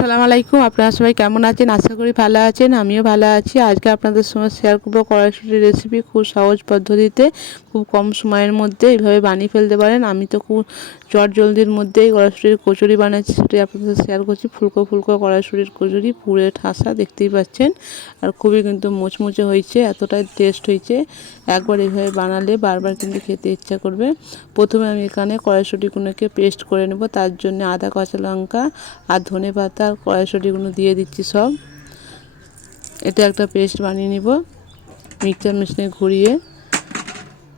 আসসালামু আলাইকুম। আপনারা সবাই কেমন আছেন? আশা করি ভালো আছেন। আমিও ভালো আছি। আজকে আপনাদের সঙ্গে শেয়ার করব কড়াইশুঁটির রেসিপি। খুব সহজ পদ্ধতিতে খুব কম সময়ের মধ্যে এইভাবে বানিয়ে ফেলতে পারেন। আমি তো খুব চটজলদির মধ্যেই কড়াইশুঁটির কচুরি বানাচ্ছি, সেটাই আপনাদের শেয়ার করছি। ফুলকো ফুলকো কড়াইশুঁটির কচুরি, পুরে ঠাসা, দেখতেই পাচ্ছেন। আর খুবই কিন্তু মুচমুচে হয়েছে, এতটাই টেস্ট হয়েছে। একবার এইভাবে বানালে বারবার কিন্তু খেতে ইচ্ছা করবে। প্রথমে আমি এখানে কড়াইশুঁটিগুলোকে পেস্ট করে নেব। তার জন্য আদা, কাঁচা লঙ্কা আর ধনেপাতা আর কড়াইশুঁটিগুলো দিয়ে দিচ্ছি সব। এটা একটা পেস্ট বানিয়ে নিব মিক্সচার মেশিনে ঘুরিয়ে।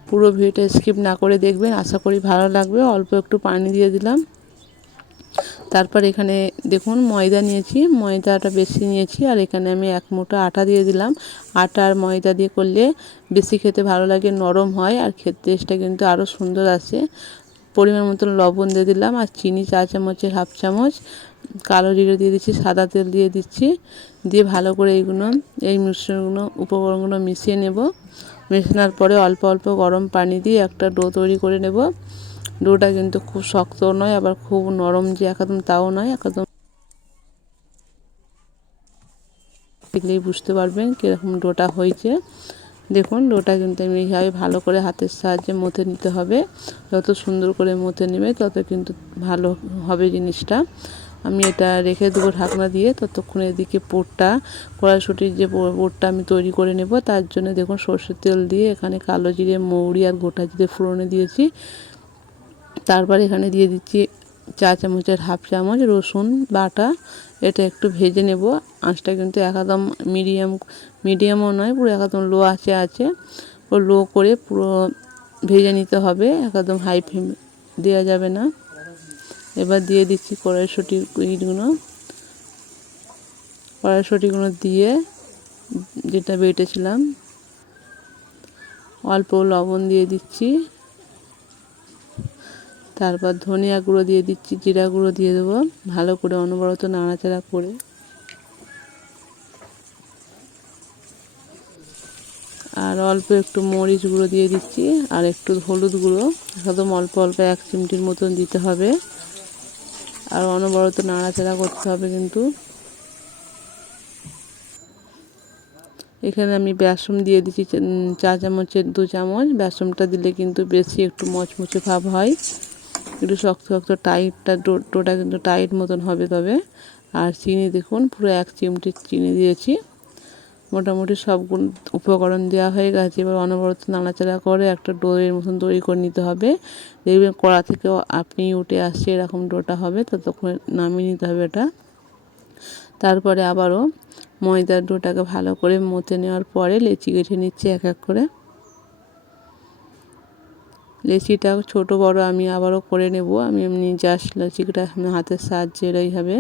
পুরো ভিডিওটা স্কিপ না করে দেখবেন, আশা করি ভালো লাগবে। অল্প একটু পানি দিয়ে দিলাম। তারপর এখানে দেখুন ময়দা নিয়েছি, ময়দাটা বেশি নিয়েছি। আর এখানে আমি 1 মুঠো আটা দিয়ে দিলাম। আটা আর ময়দা দিয়ে করলে বেশি খেতে ভালো লাগে, নরম হয় আর খেতে টেস্টটা কিন্তু আরও সুন্দর আসে। পরিমাণ মতন লবণ দিয়ে দিলাম আর চিনি 4 চামচের 1/2 চামচ, কালো জিরে দিয়ে দিচ্ছি, সাদা তেল দিয়ে দিচ্ছি। দিয়ে ভালো করে এই মিশ্রণগুলো উপকরণগুলো মিশিয়ে নেব। মেশানোর পরে অল্প অল্প গরম পানি দিয়ে একটা ডো তৈরি করে নেব। ডোটা কিন্তু খুব শক্ত নয়, আবার খুব নরম যে একদম তাও নয়, একদম দেখলেই বুঝতে পারবেন কীরকম ডোটা হয়েছে। দেখুন ডোটা কিন্তু আমি এইভাবে ভালো করে হাতের সাহায্যে মথে নিতে হবে। যত সুন্দর করে মথে নেবে তত কিন্তু ভালো হবে জিনিসটা। আমি এটা রেখে দেবো ঢাকনা দিয়ে। ততক্ষণে এদিকে কড়াইশুঁটির যে পুরটা আমি তৈরি করে নেব। তার জন্য দেখুন সরষের তেল দিয়ে এখানে কালো জিরে, মৌরি আর গোটা জিরে ফোড়নে দিয়েছি। তারপর এখানে দিয়ে দিচ্ছি 4 চামচের 1/2 চামচ রসুন বাটা। এটা একটু ভেজে নেব। আঁচটা কিন্তু একদম মিডিয়ামও নয়, পুরো একদম লো আঁচে আছে। ও লো করে পুরো ভেজে নিতে হবে, একদম হাই ফ্লেম দেওয়া যাবে না। এবার দিয়ে দিচ্ছি কড়াইশুঁটিগুলো দিয়ে যেটা বেটেছিলাম। অল্প লবণ দিয়ে দিচ্ছি। তারপর ধনিয়া গুঁড়ো দিয়ে দিচ্ছি, জিরা গুঁড়ো দিয়ে দেবো। ভালো করে অনবরত নাড়াচাড়া করে আর অল্প একটু মরিচ গুঁড়ো দিয়ে দিচ্ছি আর একটু হলুদ গুঁড়ো, একদম অল্প অল্প 1 চিমটির মতন দিতে হবে। আর অনবরত নাড়াচাড়া করতে হবে কিন্তু। এখানে আমি বেসন দিয়ে দিচ্ছি 4 চামচের 2 চামচ। বেসনটা দিলে কিন্তু বেশি একটু মচমচে ভাব হয়, একটু শক্ত শক্ত টাইটটা ডোটা কিন্তু টাইট মতন হবে তবে। আর চিনি দেখুন পুরো 1 চিমটি চিনি দিয়েছি। মোটামুটি সবগুলো উপকরণ দেওয়া হয়ে গেছে। এবার অনবরত নাড়াচাড়া করে একটা ডোয়ের মতন তৈরি করে নিতে হবে। দেখবেন কড়া থেকেও আপনি উঠে আসছে এরকম ডোটা হবে, ততক্ষণ নামিয়ে নিতে হবে এটা। তারপরে আবারও ময়দার ডোটাকে ভালো করে মথে নেওয়ার পরে লেচি কেটে নিচ্ছে এক এক করে। লেচিটা ছোট বড় আমি আবারও করে নেব। আমি এমনি জাস্ট লেচিটা হাতের সাহায্যে এইভাবে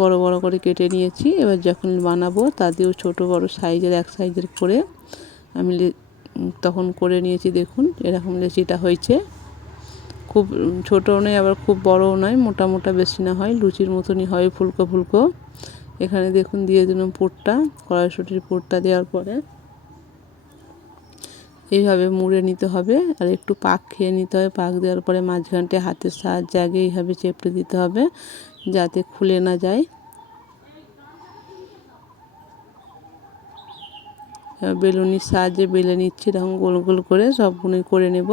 বড় বড় করে কেটে নিয়েছি। এবার যখন বানাবো তাতেও ছোট বড় সাইজের এক সাইজের করে আমি তখন করে নিয়েছি। দেখুন এরকম লেচিটা হয়েছে। খুব ছোটও নয় আবার খুব বড়ও নয়, মোটা মোটা বেশি না হয়, লুচির মতনই হয়, ফুলকো ফুলকো। এখানে দেখুন দিয়ে দিলাম পুরটা, কড়াইশুঁটির পুরটা দেওয়ার পরে এইভাবে মুড়ে নিতে হবে। আর একটু পাক খেয়ে নিতে হবে। পাক দেওয়ার পরে মাঝখানটা হাতের সাহায্যে আগে এইভাবে চেপে দিতে হবে যাতে খুলে না যায়। বেলুনির সাহায্যে বেলে নিচ্ছি, এরকম গোল গোল করে সবগুলোই করে নেব।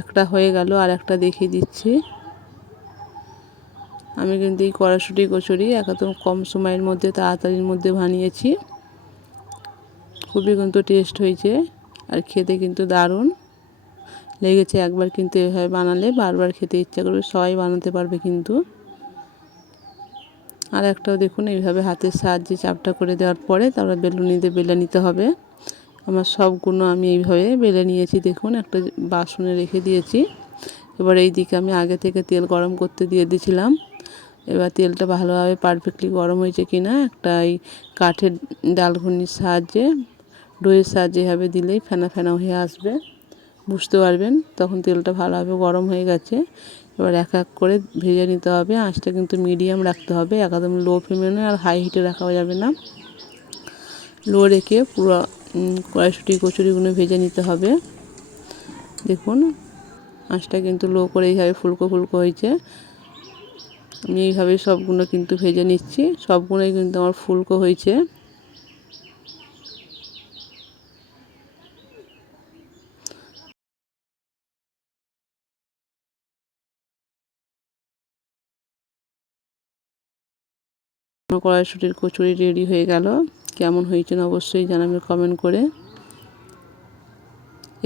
একটা হয়ে গেল, আর একটা দেখিয়ে দিচ্ছি। আমি কিন্তু এই কড়াইশুঁটি কচুরি একদম কম সময়ের মধ্যে তাড়াতাড়ির মধ্যে বানিয়েছি। খুবই কিন্তু টেস্ট হয়েছে আর খেতে কিন্তু দারুণ লেগেছে। একবার কিন্তু এভাবে বানালে বারবার খেতে ইচ্ছা করবে, সবাই বানাতে পারবে কিন্তু। আর একটাও দেখুন এইভাবে হাতের সাহায্যে চাপটা করে দেওয়ার পরে তারপর বেলুনি দিয়ে বেলে নিতে হবে। আমার সবগুলো আমি এইভাবে বেলে নিয়েছি। দেখুন একটা বাসনে রেখে দিয়েছি। এবার এই দিকে আমি আগে থেকে তেল গরম করতে দিয়ে দিয়েছিলাম। এবার তেলটা ভালোভাবে পারফেক্টলি গরম হয়েছে কিনা একটা এই কাঠের ডালঘুনির সাহায্যে ডোয়ের সাহায্যে এভাবে দিলেই ফেনা ফেনা হয়ে আসবে, বুঝতে পারবেন তখন তেলটা ভালোভাবে গরম হয়ে গেছে। এবার এক এক করে ভেজে নিতে হবে। আঁচটা কিন্তু মিডিয়াম রাখতে হবে, একদম লো ফ্লেমে নয় আর হাই হিটে রাখা যাবে না। লো রেখে পুরো কড়াইশুঁটি কচুরিগুলো ভেজে নিতে হবে। দেখুন আঁচটা কিন্তু লো করে এইভাবে ফুলকো ফুলকো হয়েছে। আমি এইভাবে সবগুলো কিন্তু ভেজে নিচ্ছি, সবগুলোই কিন্তু আমার ফুলকো হয়েছে। কড়াইশুঁটির কচুরি রেডি হয়ে গেল। কেমন হয়েছে অবশ্যই জানাবেন কমেন্ট করে।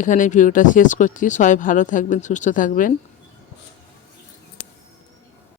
এখানে ভিডিওটা শেষ করছি। সবাই ভালো থাকবেন, সুস্থ থাকবেন।